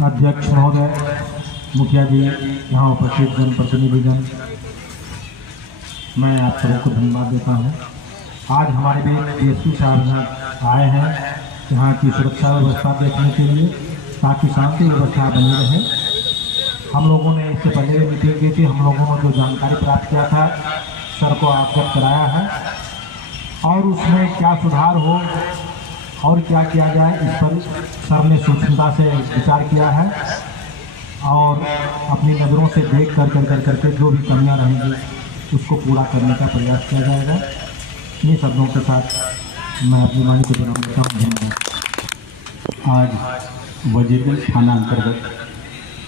अध्यक्ष महोदय, मुखिया जी, यहाँ उपस्थित जनप्रतिनिधिगण, मैं आप सबको को धन्यवाद देता हूँ। आज हमारे बीच डीएसपी साहब यहाँ आए हैं यहाँ की सुरक्षा व्यवस्था देखने के लिए, ताकि शांति व्यवस्था बनी रहे। हम लोगों ने इससे पहले भी मीटिंग की थी, हम लोगों ने जो जानकारी प्राप्त किया था सर को अवगत कराया है, और उसमें क्या सुधार हो और क्या किया जाए इस पर सर ने सूक्ष्मता से विचार किया है, और अपनी नज़रों से देख करके जो भी कमियां रहेंगी उसको पूरा करने का प्रयास किया जाएगा। इन्हीं शब्दों के साथ मैं अपनी वाणी को विराम देता हूँ। आज वजीरगंज थाना अंतर्गत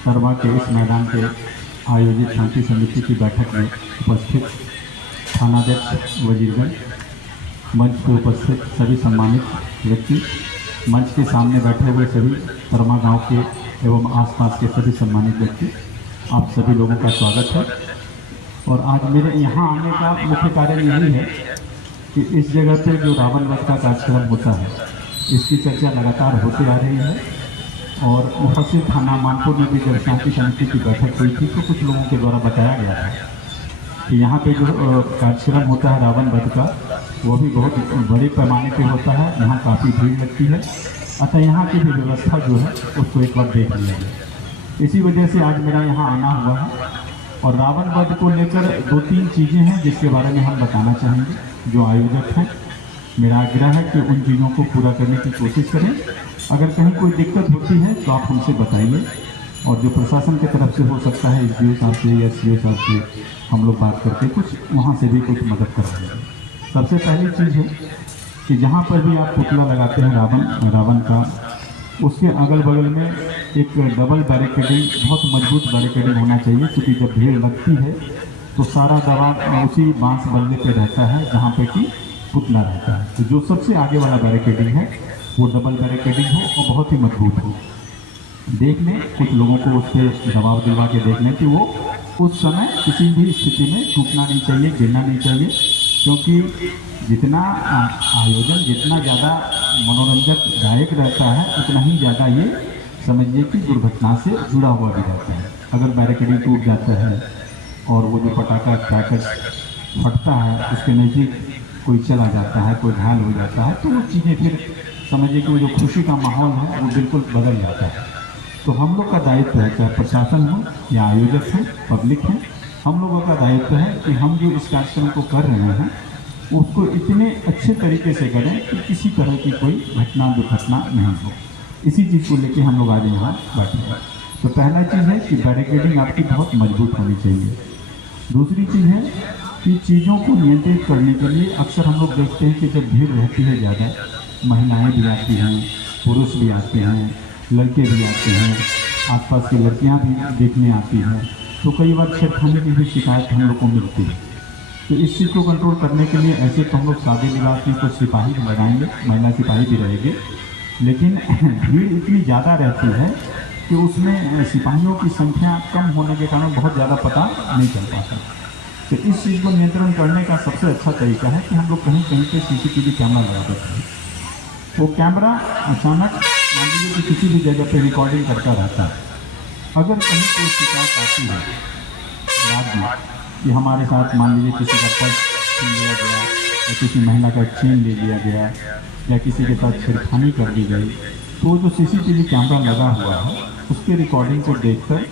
करवा के इस मैदान के आयोजित शांति समिति की बैठक में उपस्थित थानाध्यक्ष वजीरगंज, मंच पर उपस्थित सभी सम्मानित व्यक्ति, मंच के सामने बैठे हुए सभी परमा गांव के एवं आसपास के सभी सम्मानित व्यक्ति, आप सभी लोगों का स्वागत है। और आज मेरे यहाँ आने का मुख्य कारण यही है कि इस जगह पे जो रावण वध का कार्यक्रम होता है इसकी चर्चा लगातार होती आ रही है, और मुफस्सिल थाना मानपुर में भी जब शांति समिति की बैठक हुई थी तो कुछ लोगों के द्वारा बताया गया था कि यहाँ पे जो कार्यक्रम होता है रावण वध का, वो भी बहुत बड़े पैमाने पे होता है, यहाँ काफ़ी भीड़ लगती है, अतः यहाँ की भी व्यवस्था जो है उसको एक बार देख लिया जाए। इसी वजह से आज मेरा यहाँ आना हुआ है, और रावण वध को लेकर 2-3 चीज़ें हैं जिसके बारे में हम बताना चाहेंगे। जो आयोजक हैं, मेरा आग्रह है कि उन चीज़ों को पूरा करने की कोशिश करें। अगर कहीं कोई दिक्कत होती है तो आप हमसे बताइए, और जो प्रशासन की तरफ से हो सकता है एसडीओ साहब से या सीओ साहब से हम लोग बात करके कुछ वहाँ से भी कुछ मदद कराएंगे। सबसे पहली चीज़ है कि जहाँ पर भी आप पुतला लगाते हैं रावण का, उसके अगल बगल में एक डबल बैरिकेडिंग, बहुत मजबूत बैरिकेडिंग होना चाहिए, क्योंकि जब भीड़ लगती है तो सारा दबाव उसी बांस बल्ले पे रहता है जहाँ पे कि पुतला रहता है। तो जो सबसे आगे वाला बैरिकेडिंग है वो डबल बैरिकेडिंग हो और बहुत ही मजबूत हो। देख लें, कुछ लोगों को उस पर दबाव दिलवा के देख लें कि वो उस समय किसी भी स्थिति में टूटना नहीं चाहिए, गिरना नहीं चाहिए, क्योंकि जितना आयोजन जितना ज़्यादा मनोरंजकदायक रहता है उतना ही ज़्यादा ये समझिए कि दुर्घटना से जुड़ा हुआ भी रहता है। अगर बैरिकेडिंग टूट जाता है और वो जो पटाखा क्रैकर्स फटता है उसके नज़दीक कोई चला जाता है, कोई घायल हो जाता है, तो वो चीज़ें फिर समझिए कि वो जो खुशी का माहौल है वो बिल्कुल बदल जाता है। तो हम लोग का दायित्व है, चाहे प्रशासन हो या आयोजक हैं, पब्लिक हैं, हम लोगों का दायित्व है कि हम जो इस कार्यक्रम को कर रहे हैं उसको इतने अच्छे तरीके से करें कि किसी तरह की कोई घटना दुर्घटना नहीं हो। इसी चीज़ को लेके हम लोग आज यहाँ बैठे हैं। तो पहला चीज़ है कि बैरिकेडिंग आपकी बहुत मजबूत होनी चाहिए। दूसरी चीज़ है कि चीज़ों को नियंत्रित करने के लिए अक्सर हम लोग देखते हैं कि जब भीड़ रहती है ज़्यादा, महिलाएँ भी आती हैं, पुरुष भी आते हैं, लड़के भी आते हैं, आसपास की लड़कियाँ भी देखने आती हैं, तो कई बार छेड़खानी की भी शिकायत हम लोग को मिलती है। तो इस चीज़ को कंट्रोल करने के लिए ऐसे तो हम लोग शादी विवाह में कुछ सिपाही भी लगाएंगे, महिला सिपाही भी रहेंगे, लेकिन भीड़ इतनी ज़्यादा रहती है कि उसमें सिपाहियों की संख्या कम होने के कारण बहुत ज़्यादा पता नहीं चल पाता। तो इस चीज़ को नियंत्रण करने का सबसे अच्छा तरीका है कि हम लोग कहीं कहीं पर CCTV कैमरा लगा देते हैं। वो कैमरा अचानक मान लीजिए कि किसी भी जगह पे रिकॉर्डिंग करता रहता है। अगर कहीं कोई शिकायत आती है रात में कि हमारे साथ मान लीजिए किसी का पर्स छीन लिया गया या किसी महिला का चेन ले लिया गया या किसी के साथ छेड़खानी कर दी गई, तो जो CCTV कैमरा लगा हुआ है उसके रिकॉर्डिंग को देखकर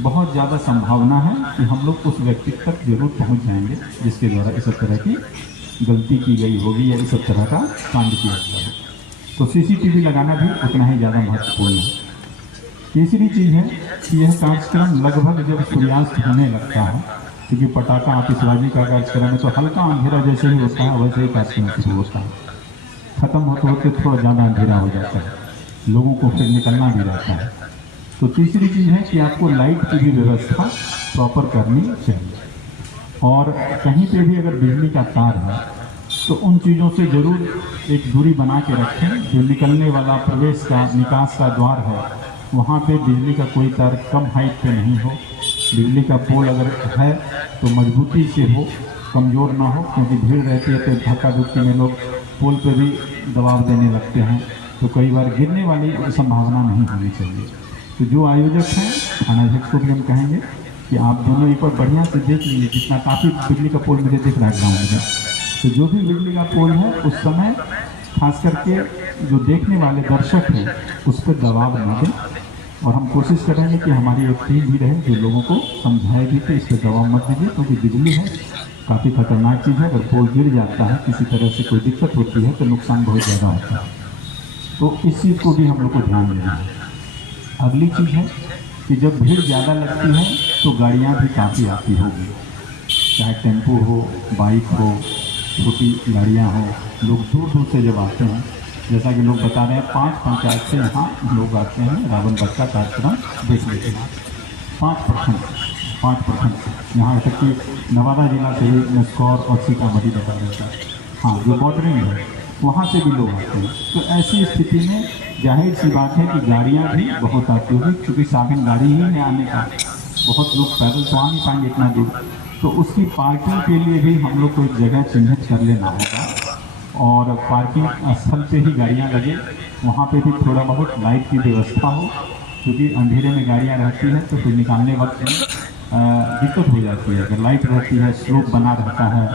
बहुत ज़्यादा संभावना है कि हम लोग उस व्यक्ति तक जरूर पहुँच जाएंगे जिसके द्वारा इस तरह की गलती की गई होगी या इस तरह का कांड किया गया है। तो CCTV लगाना भी उतना ही ज़्यादा महत्वपूर्ण है। तीसरी चीज़ है कि यह कार्यक्रम लगभग जब सूर्यास्त होने लगता है, क्योंकि पटाखा आतिशबाजी का कार्यक्रम है तो हल्का अंधेरा जैसे ही होता है वैसे ही कार्यक्रम शुरू होता है, ख़त्म होते होते थोड़ा ज़्यादा अंधेरा हो जाता है, लोगों को फिर निकलना भी रहता है। तो तीसरी चीज़ है कि आपको लाइट की भी व्यवस्था प्रॉपर करनी चाहिए, और कहीं पर भी अगर बिजली का तार है तो उन चीज़ों से ज़रूर एक दूरी बना के रखें। जो निकलने वाला प्रवेश का निकास का द्वार है वहाँ पे बिजली का कोई तार कम हाइट पे नहीं हो। बिजली का पोल अगर है तो मजबूती से हो, कमज़ोर ना हो, क्योंकि भीड़ रहती है तो धक्का धुक्की में लोग पोल पे भी दबाव देने लगते हैं, तो कई बार गिरने वाली संभावना नहीं होनी चाहिए। तो जो आयोजक हैं थानाध्यक्ष को भी हम कहेंगे कि आप दोनों एक बार बढ़िया से देख लीजिए, जितना काफ़ी बिजली का पोल मुझे दिख रहा है ग्राउंड में, तो जो भी बिजली का पोल है उस समय खास करके जो देखने वाले दर्शक हैं उस पर दबाव न दें। और हम कोशिश करेंगे कि हमारी एक टीम भी रहे जो लोगों को समझाएगी कि इस पर दबाव मत दीजिए, क्योंकि बिजली है काफ़ी खतरनाक चीज़ है। अगर पोल गिर जाता है, किसी तरह से कोई दिक्कत होती है तो नुकसान बहुत ज़्यादा होता है। तो इस चीज़ को भी हम लोग को ध्यान देना है। अगली चीज़ है कि जब भीड़ ज़्यादा लगती है तो गाड़ियाँ भी काफ़ी आती होगी, चाहे टेम्पो हो, बाइक हो, छोटी गाड़ियाँ हो। लोग दूर दूर से जब आते हैं, जैसा कि लोग बता रहे हैं 5 पंचायत से यहाँ लोग आते हैं रावण वध का कार्यक्रम देखने के लिए। 5% यहाँ तक कि नवादा जिला से ही नस्कौर और सीतामढ़ी बता रहे थे, हाँ जो बॉर्डरिंग है वहाँ से भी लोग आते हैं। तो ऐसी स्थिति में जाहिर सी बात है कि गाड़ियाँ भी बहुत आती होगी, क्योंकि साधन गाड़ी ही है आने का, बहुत लोग पैदल तो आ नहीं पाएंगे इतना दूर। तो उसकी पार्किंग के लिए भी हम लोग को एक जगह चिन्हित कर लेना होगा, और पार्किंग स्थल पे ही गाड़ियाँ लगे, वहाँ पे भी थोड़ा बहुत लाइट की व्यवस्था हो, क्योंकि अंधेरे में गाड़ियाँ रहती हैं तो फिर निकालने वक्त में दिक्कत हो जाती है। अगर लाइट रहती है, स्लोप बना रहता है,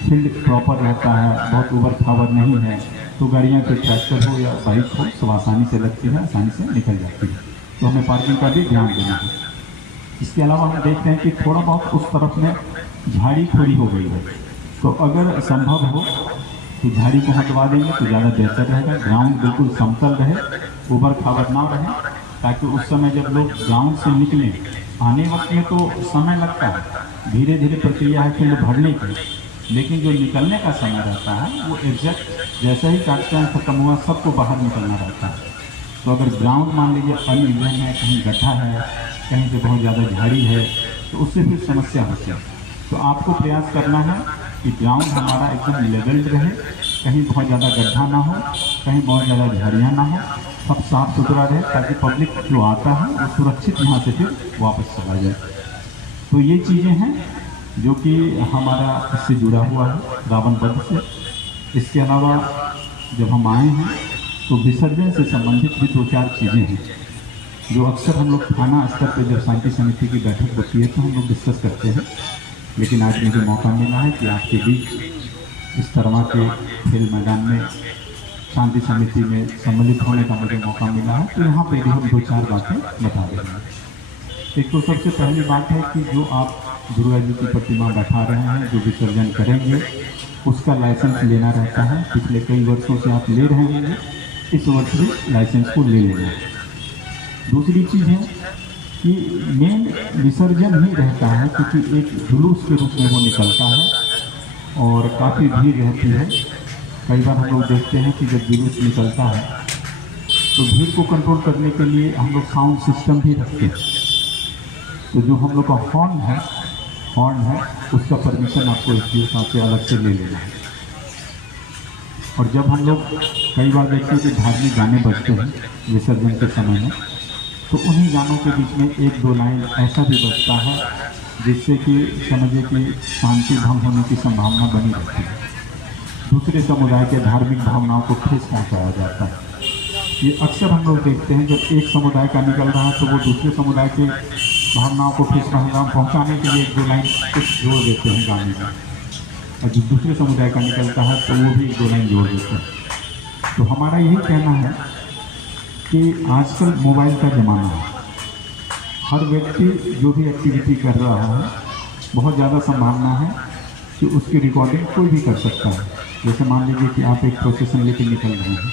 फील्ड प्रॉपर रहता है, बहुत उबड़ खाबड़ नहीं है, तो गाड़ियाँ फिर ट्रैक्टर हो या बाइक हो सब आसानी से लगती है, आसानी से निकल जाती है। तो हमें पार्किंग का भी ध्यान देना है। इसके अलावा हम देखते हैं कि थोड़ा बहुत उस तरफ में झाड़ी खड़ी हो गई है, तो अगर संभव हो तो झाड़ी को हटवा देंगे तो ज़्यादा बेहतर रहेगा। ग्राउंड बिल्कुल समतल रहे, उबड़ खाबड़ ना रहे, ताकि उस समय जब लोग ग्राउंड से निकलें, आने वक्त में तो समय लगता है, धीरे धीरे प्रक्रिया है फील्ड भरने की, लेकिन जो निकलने का समय रहता है वो एग्जैक्ट जैसा ही कार्यक्रम खत्म हुआ सबको बाहर निकलना रहता है। तो अगर ग्राउंड मान लीजिए अनइवन है, कहीं गड्ढा है, कहीं पे बहुत ज़्यादा झाड़ी है, तो उससे फिर समस्या होती है। तो आपको प्रयास करना है कि ग्राउंड हमारा एकदम लेवल्ड रहे, कहीं बहुत ज़्यादा गड्ढा ना हो, कहीं बहुत ज़्यादा झाड़ियाँ ना हो, सब साफ सुथरा रहे, ताकि पब्लिक जो आता है वो सुरक्षित यहाँ से फिर वापस चला जाए। तो ये चीज़ें हैं जो कि हमारा इससे जुड़ा हुआ है रावण वध से। इसके अलावा जब हम आए हैं तो विसर्जन से संबंधित भी 2-4 चीज़ें हैं जो अक्सर हम लोग थाना स्तर पर जब शांति समिति की बैठक होती है तो हम लोग डिस्कस करते हैं। लेकिन आज मुझे मौका मिला है कि आपके बीच इस तरह के खेल मैदान में शांति समिति में सम्मिलित होने का मुझे मौका मिला है, तो यहाँ पे भी हम 2-4 बातें बता रहे हैं। एक तो सबसे पहली बात है कि जो आप दुर्गा जी की प्रतिमा बैठा रहे हैं, जो विसर्जन करेंगे, उसका लाइसेंस लेना रहता है। पिछले कई वर्षों से आप ले रहे होंगे, इस वर्ष भी लाइसेंस को ले लेना है। दूसरी चीज़ है कि मेन विसर्जन ही रहता है, क्योंकि एक जुलूस के रूप में वो निकलता है और काफ़ी भीड़ रहती है। कई बार हम लोग देखते हैं कि जब जुलूस निकलता है तो भीड़ को कंट्रोल करने के लिए हम लोग साउंड सिस्टम भी रखते हैं। तो जो हम लोग का हॉर्न है उसका परमिशन आपको एसडीओ साहब से अलग से ले लेना है। और जब हम लोग कई बार देखते हैं कि धार्मिक गाने बजते हैं विसर्जन के समय में, तो उन्हीं गानों के बीच में 1-2 लाइन ऐसा भी बजता है जिससे कि समझिए कि शांति भंग होने की संभावना बनी रहती है, दूसरे समुदाय के धार्मिक भावनाओं को ठेस पहुँचाया जाता है। ये अक्सर हम लोग देखते हैं जब एक समुदाय का निकल रहा है तो वो दूसरे समुदाय के भावनाओं को ठेस पहुँचाने के लिए 1-2 लाइन कुछ जोड़ देते हैं गाने में, और जब दूसरे समुदाय का निकलता है तो वो भी 1-2 लाइन जोड़ देते हैं। तो हमारा यही कहना है कि आजकल मोबाइल का ज़माना है, हर व्यक्ति जो भी एक्टिविटी कर रहा है बहुत ज़्यादा संभावना है कि उसकी रिकॉर्डिंग कोई भी कर सकता है। जैसे मान लीजिए कि आप एक प्रोसेसन लेकर निकल रहे हैं,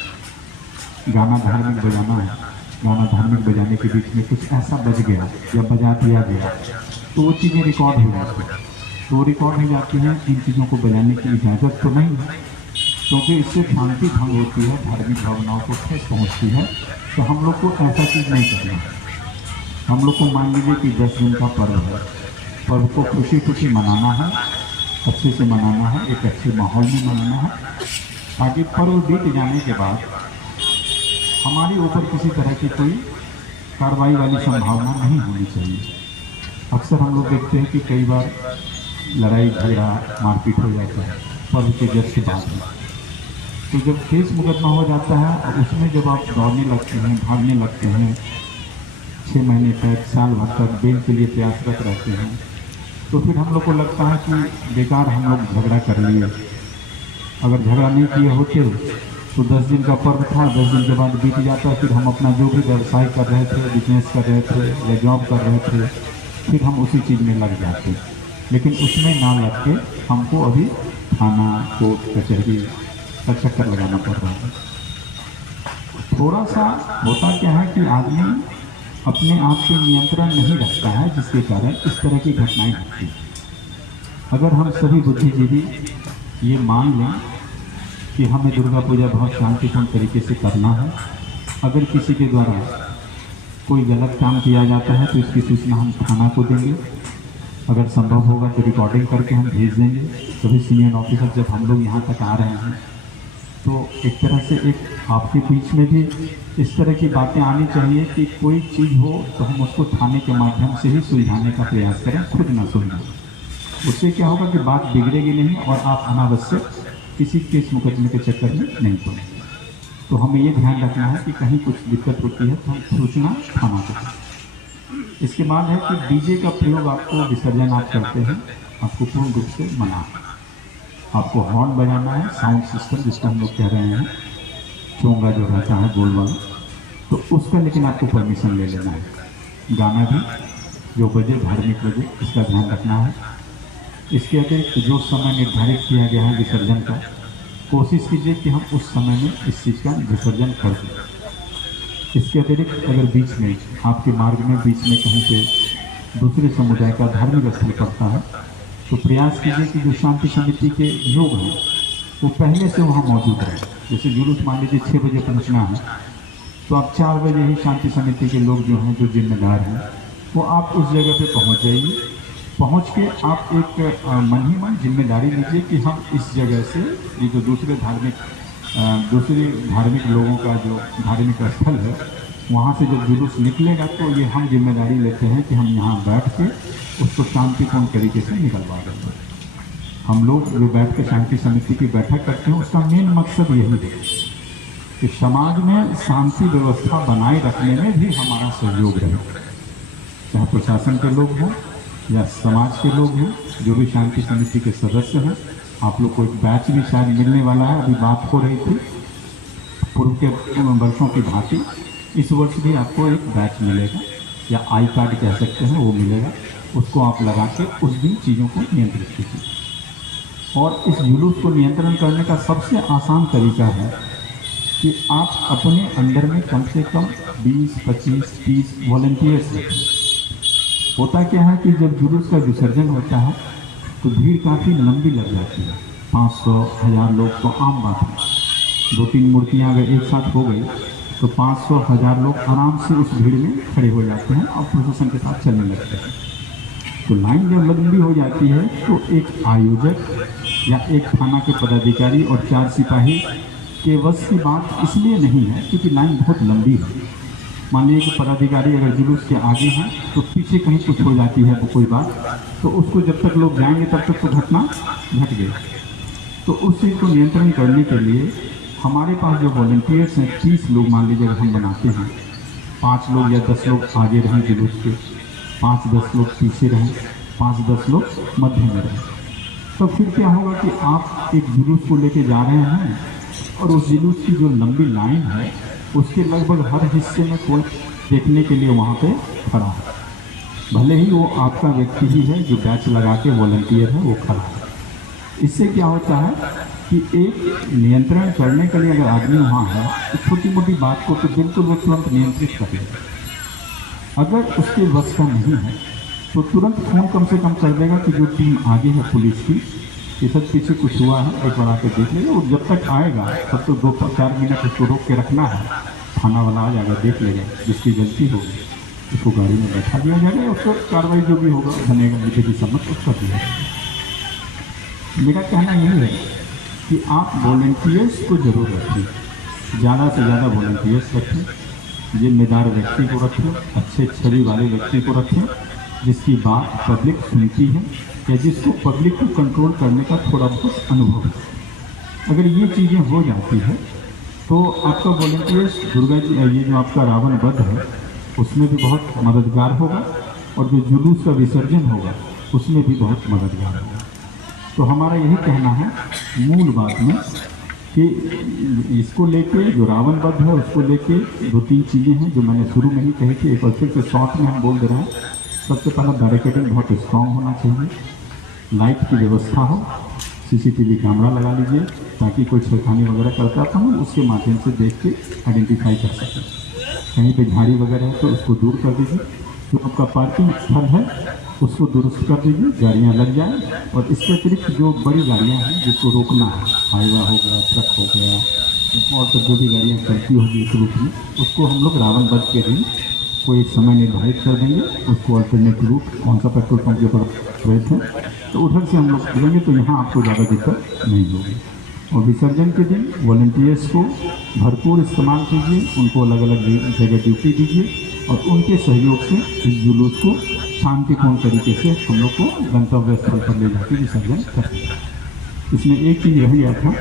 गाना धार्मिक बजाना है, गाना धार्मिक बजाने के बीच में कुछ ऐसा बज गया या बजा दिया गया तो वो चीज़ें रिकॉर्ड हो जाती हैं। तो वो रिकॉर्ड हो जाती हैं, इन चीज़ों को बजाने की इजाज़त तो नहीं है, क्योंकि इससे शांति भंग होती है, धार्मिक भावनाओं को ठेस पहुँचती है। तो हम लोग को ऐसा चीज़ नहीं करना है। हम लोग को मान लीजिए कि 10 दिन का पर्व है, पर्व को खुशी खुशी मनाना है, अच्छे से मनाना है, एक अच्छे माहौल में मनाना है, ताकि पर्व बीत जाने के बाद हमारे ऊपर किसी तरह की कोई कार्रवाई वाली संभावना नहीं होनी चाहिए। अक्सर हम लोग देखते हैं कि कई बार लड़ाई झगड़ा मारपीट हो जाता है पर्व के जस्ट बाद में। तो जब केस मुकदमा हो जाता है और उसमें जब आप दौड़ने लगते हैं, भागने लगते हैं, 6 महीने तक, साल भर तक बेल के लिए प्रयासरत रहते हैं, तो फिर हम लोग को लगता है कि बेकार हम लोग झगड़ा कर लिए। अगर झगड़ा नहीं किए होते तो 10 दिन का पर्व था, 10 दिन के बाद बीत जाता, फिर हम अपना जो भी व्यवसाय कर रहे थे, बिजनेस कर रहे थे या जॉब कर रहे थे, फिर हम उसी चीज़ में लग जाते। लेकिन उसमें ना लग के हमको अभी थाना, कोर्ट, कचहरी का चक्कर लगाना पड़ रहा है। थोड़ा सा होता क्या है कि आदमी अपने आप पे नियंत्रण नहीं रखता है, जिसके कारण इस तरह की घटनाएं होती हैं। अगर हम सभी बुद्धिजीवी ये मान लें कि हमें दुर्गा पूजा बहुत शांतिपूर्ण तरीके से करना है, अगर किसी के द्वारा कोई गलत काम किया जाता है तो इसकी सूचना हम थाना को देंगे, अगर संभव होगा तो रिकॉर्डिंग करके हम भेज देंगे। सभी सीनियर ऑफिसर जब हम लोग यहाँ तक आ रहे हैं तो एक तरह से एक आपके बीच में भी इस तरह की बातें आनी चाहिए कि कोई चीज़ हो तो हम उसको थाने के माध्यम से ही सुलझाने का प्रयास करें, खुद ना सुलझाएं। उससे क्या होगा कि बात बिगड़ेगी नहीं और आप अनावश्यक किसी केस मुकदमे के चक्कर में नहीं पड़ेंगे। तो हमें ये ध्यान रखना है कि कहीं कुछ दिक्कत होती है तो हम सूचना थाना को दें। इसके बाद है कि डीजे का प्रयोग आपको विसर्जन आप करते हैं, आपको पूर्ण रूप से मना है। आपको हॉर्न बजाना है, साउंड सिस्टम जिसको हम लोग कह रहे हैं, चोंगा जो रहता है गोल वाला, तो उसका लेकिन आपको परमिशन ले लेना है। गाना भी जो बजे धार्मिक बजे, इसका ध्यान रखना है। इसके अतिरिक्त जो समय निर्धारित किया गया है विसर्जन का, कोशिश कीजिए कि हम उस समय में इस चीज़ का विसर्जन कर दें। इसके अतिरिक्त अगर बीच में आपके मार्ग में बीच में कहीं पे दूसरे समुदाय का धार्मिक स्थल पड़ता है तो प्रयास कीजिए कि जो शांति समिति के लोग हैं वो पहले से वहाँ मौजूद रहे। जैसे जुलूस मान लीजिए 6 बजे पहुँचना है तो आप 4 बजे ही शांति समिति के लोग जो हैं, जो जिम्मेदार हैं, वो आप उस जगह पे पहुँच जाइए। पहुँच के आप एक मन ही मन जिम्मेदारी लीजिए कि हम इस जगह से ये जो दूसरे धार्मिक लोगों का जो धार्मिक स्थल है वहाँ से जब जुलूस निकलेगा तो ये हम जिम्मेदारी लेते हैं कि हम यहाँ बैठ के उसको शांतिपूर्ण तरीके से निकलवा देंगे। हम लोग जो बैठ के शांति समिति की बैठक करते हैं उसका मेन मकसद यही है कि समाज में शांति व्यवस्था बनाए रखने में भी हमारा सहयोग रहे, चाहे प्रशासन के लोग हों या समाज के लोग हों, जो भी शांति समिति के सदस्य हैं। आप लोग को एक बैच भी शायद मिलने वाला है, अभी बात हो रही थी पूर्व के वर्षों की भांति इस वर्ष भी आपको एक बैच मिलेगा या आई कार्ड कह सकते हैं, वो मिलेगा। उसको आप लगा के उस दिन चीज़ों को नियंत्रित कीजिए। और इस जुलूस को नियंत्रण करने का सबसे आसान तरीका है कि आप अपने अंडर में कम से कम 20, 25, 30 वॉलंटियर्स रखें। होता क्या है कि जब जुलूस का विसर्जन होता है तो भीड़ काफ़ी लंबी लग जाती है, 500, 1000 लोग तो आम बात है। 2-3 मूर्तियाँ अगर एक साथ हो गई तो 500, 1000 लोग आराम से उस भीड़ में खड़े हो जाते हैं और प्रशासन के साथ चलने लगते हैं। तो लाइन जब लंबी हो जाती है तो एक आयोजक या एक थाना के पदाधिकारी और 4 सिपाही के वश की बात इसलिए नहीं है क्योंकि लाइन बहुत लंबी है। मान लीजिए कि पदाधिकारी अगर जुलूस के आगे हैं तो पीछे कहीं कुछ हो जाती है तो कोई बात, तो उसको जब तक लोग जाएंगे तब तक तो घटना घट गई। तो उस चीज़ को नियंत्रण करने के लिए हमारे पास जो वॉलंटियर्स हैं, 30 लोग मान लीजिए अगर हम बनाते हैं, 5 लोग या 10 लोग आगे रहें जुलूस के, 5-10 लोग पीछे रहें, 5-10 लोग मध्य में रहें। तो फिर क्या होगा कि आप एक जुलूस को लेके जा रहे हैं और उस जुलूस की जो लंबी लाइन है उसके लगभग हर हिस्से में कोई देखने के लिए वहाँ पे खड़ा है, भले ही वो आपका व्यक्ति ही है जो बैच लगा के वॉलंटियर है वो खड़ा है। इससे क्या होता है कि एक नियंत्रण करने के लिए अगर आदमी वहाँ है तो छोटी मोटी बात को तो बिल्कुल वो तुरंत नियंत्रित कर लेगा। अगर उसके वश का नहीं है तो तुरंत फ़ोन कम से कम कर देगा कि जो टीम आगे है पुलिस की, ये सब पीछे कुछ हुआ है, एक बार आके देख लेगा। और जब तक आएगा तब तो 2-4 मिनट उसको रोक के रखना है, थाना वाला आ जाएगा, देख लेगा, जिसकी गलती होगी उसको गाड़ी में बैठा दिया जाएगा, उसको कार्रवाई जो भी होगा बनेगा विधि सम्मत उसका दिया जाएगा। मेरा कहना यही है कि आप वॉलंटियर्स को जरूर रखें, ज़्यादा से ज़्यादा वॉलंटियर्स रखें, जिम्मेदार व्यक्ति को रखें, अच्छे छवि वाले व्यक्ति को रखें, जिसकी बात पब्लिक सुनती है या जिसको पब्लिक को कंट्रोल करने का थोड़ा बहुत अनुभव है। अगर ये चीज़ें हो जाती है तो आपका वॉलंटियर्स दुर्गा जी, ये जो आपका रावण वध है उसमें भी बहुत मददगार होगा, और जो जुलूस का विसर्जन होगा उसमें भी बहुत मददगार होगा। तो हमारा यही कहना है मूल बात में कि इसको लेके जो रावण वध है उसको लेके 2-3 चीज़ें हैं जो मैंने शुरू में ही कही थी, एक बार फिर से शॉर्ट में हम बोल दे रहे हैं। सबसे पहला बैरिकेडिंग बहुत स्ट्रॉन्ग होना चाहिए, लाइट की व्यवस्था हो, CCTV कैमरा लगा लीजिए ताकि कोई छेड़खानी वगैरह करता तो हम उसके माध्यम से देख के आइडेंटिफाई कर सकें। कहीं पे झाड़ी वगैरह है तो उसको दूर कर दीजिए, जो आपका पार्किंग स्थल है उसको दुरुस्त कर दीजिए, गाड़ियाँ लग जाए। और इसके अतिरिक्त जो बड़ी गाड़ियाँ हैं जिसको रोकना है, हाईवा हो गया, ट्रक हो गया, और तो जो भी गाड़ियाँ चलती होगी इस रूट में, उसको हम लोग रावण वध के दिन कोई एक समय निर्धारित कर देंगे, उसको अल्टरनेट रूट कौन सा पेट्रोल पंप के ऊपर रेट है तो उधर से हम लोग करेंगे, तो यहाँ आपको ज़्यादा दिक्कत नहीं होगी। और विसर्जन के दिन वॉलंटियर्स को भरपूर इस्तेमाल कीजिए, उनको अलग अलग जगह ड्यूटी दीजिए और उनके सहयोग से इस जुलूस को शांतिपूर्ण तरीके से हम लोग को गंतव्य स्थल पर ले जाकर विसर्जन करें। इसमें एक चीज़ रह गया था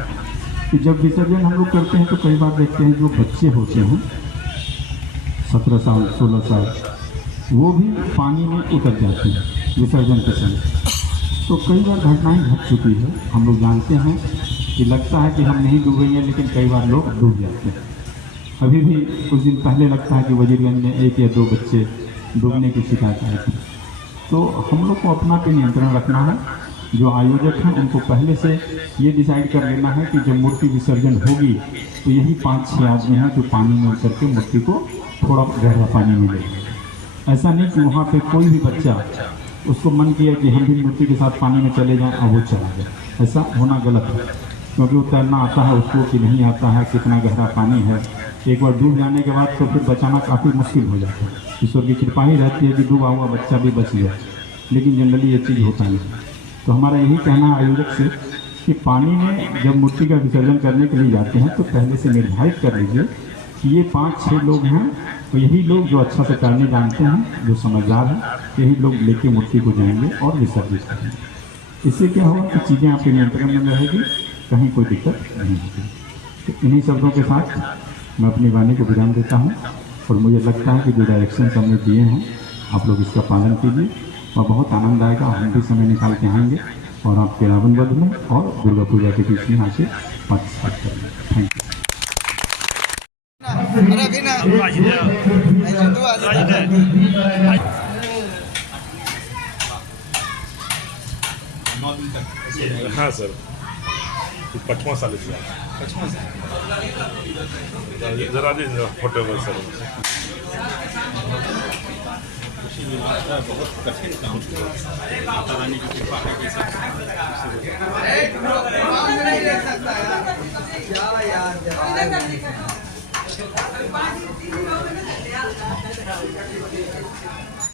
कि जब विसर्जन हम लोग करते हैं तो कई बार देखते हैं जो बच्चे होते हैं 17 साल 16 साल, वो भी पानी में उतर जाते हैं विसर्जन के समय। तो कई बार घटनाएं घट चुकी है, हम लोग जानते हैं कि लगता है कि हम नहीं डूबेंगे, लेकिन कई बार लोग डूब जाते हैं। अभी भी कुछ दिन पहले लगता है कि वजीरगंज में 1 या 2 बच्चे डूबने की शिकायत आई थी। तो हम लोग को अपना पे नियंत्रण रखना है, जो आयोजक हैं उनको पहले से ये डिसाइड कर लेना है कि जब मूर्ति विसर्जन होगी तो यही 5-6 आदमी हैं जो पानी में उतर के मूर्ति को थोड़ा गहरा पानी मिलेगा। ऐसा नहीं कि वहाँ पे कोई भी बच्चा उसको मन किया कि हम भी मूर्ति के साथ पानी में चले जाएं और वो चला जाए, ऐसा होना गलत है। क्योंकि वो तैरना आता है उसको कि नहीं आता है, कितना गहरा पानी है, एक बार डूब जाने के बाद तो फिर बचाना काफ़ी मुश्किल हो जाता है। ईश्वर की कृपा ही रहती है कि डूबा हुआ बच्चा भी बच गया, लेकिन जनरली ये चीज़ होता नहीं। तो हमारा यही कहना है आयोजक से कि पानी में जब मूर्ति का विसर्जन करने के लिए जाते हैं तो पहले से निर्धारित कर लीजिए कि ये 5-6 लोग हैं, तो यही लोग जो अच्छा से तैरने जानते हैं, जो समझदार हैं, यही लोग लेके मूर्ति को जाएंगे और विसर्जित करेंगे। इससे क्या होगा कि चीज़ें आपके नियंत्रण में रहेगी, कहीं कोई दिक्कत नहीं होगी। तो इन्हीं शब्दों के साथ मैं अपनी वाणी को विराम देता हूँ और मुझे लगता है कि जो डायरेक्शन हमने दिए हैं आप लोग इसका पालन कीजिए और बहुत आनंद आएगा। हम भी समय निकाल के आएंगे और आपके रावण वध में और दुर्गा पूजा के बीच में आके पार्टिसिपेट करेंगे। Thank you. हाँ सर, 5वां साल जरा दे फोटो में सर। बहुत कठिन काम माता रानी की कृपा है।